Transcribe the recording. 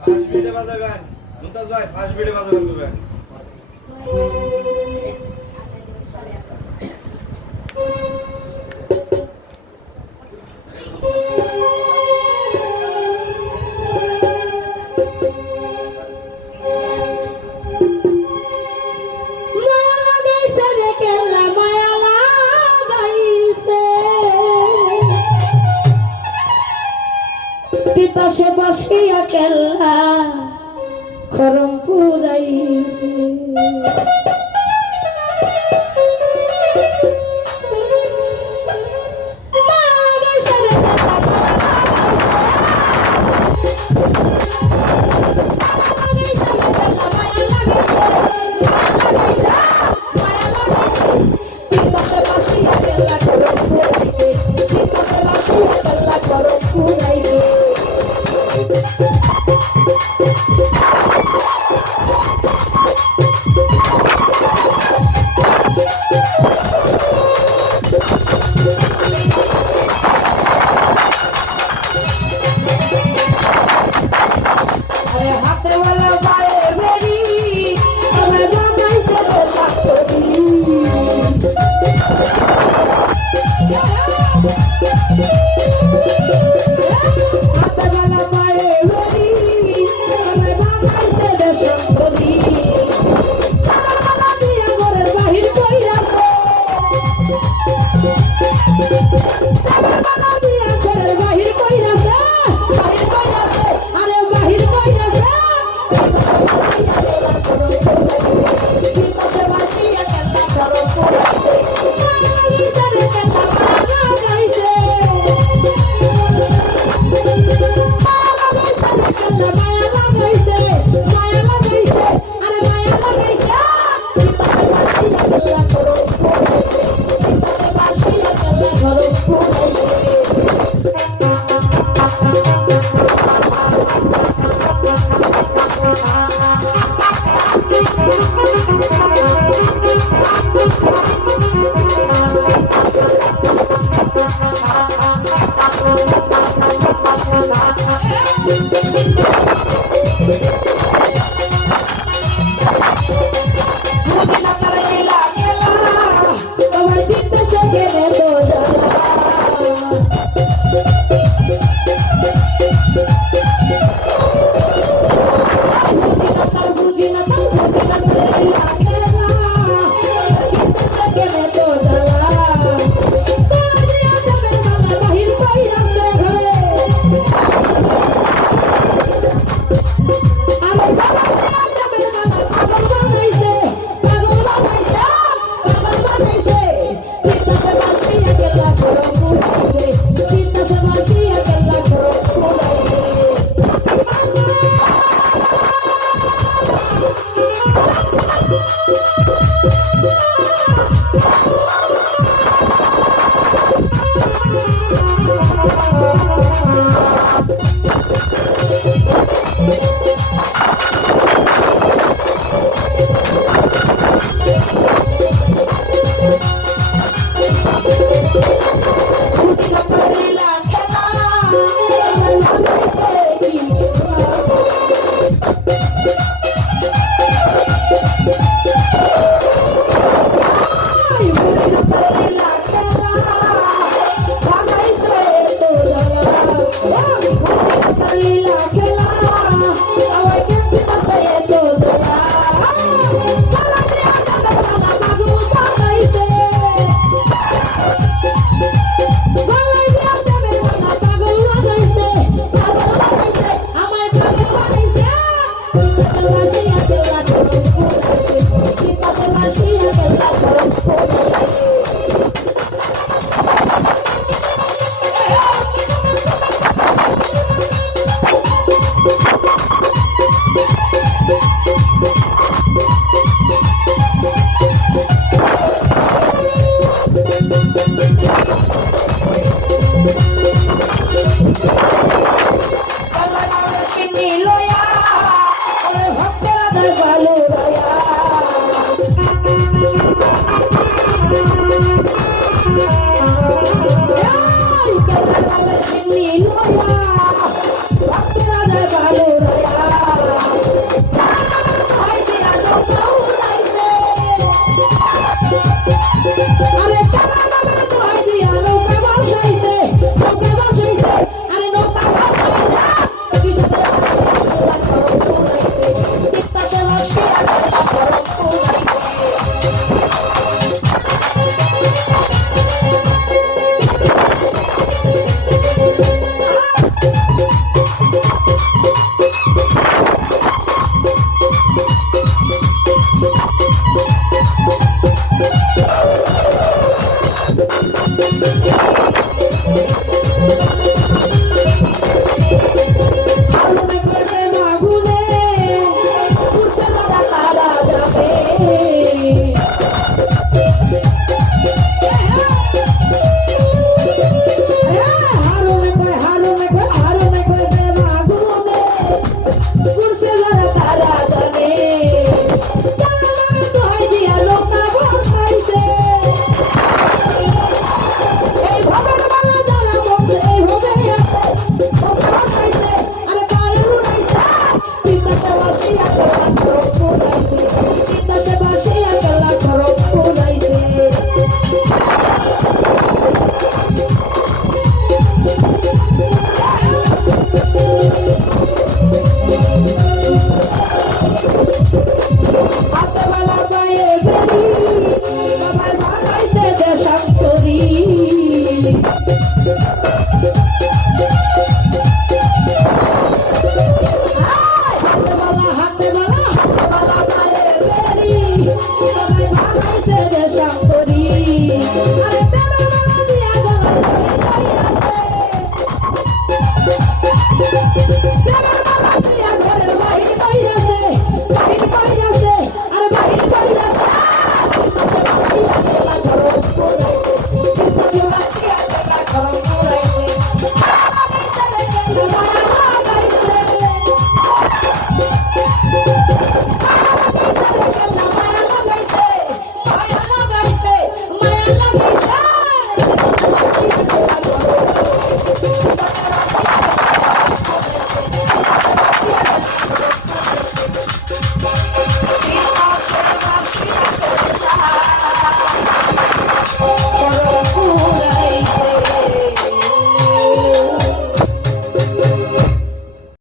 ফাঁস বেড়ে বাজাবেন মুমতাজ ভাই ফাঁস বেড়ে বাজাবেন বুঝবেন Thank. খরম পুরাইছে Yeah.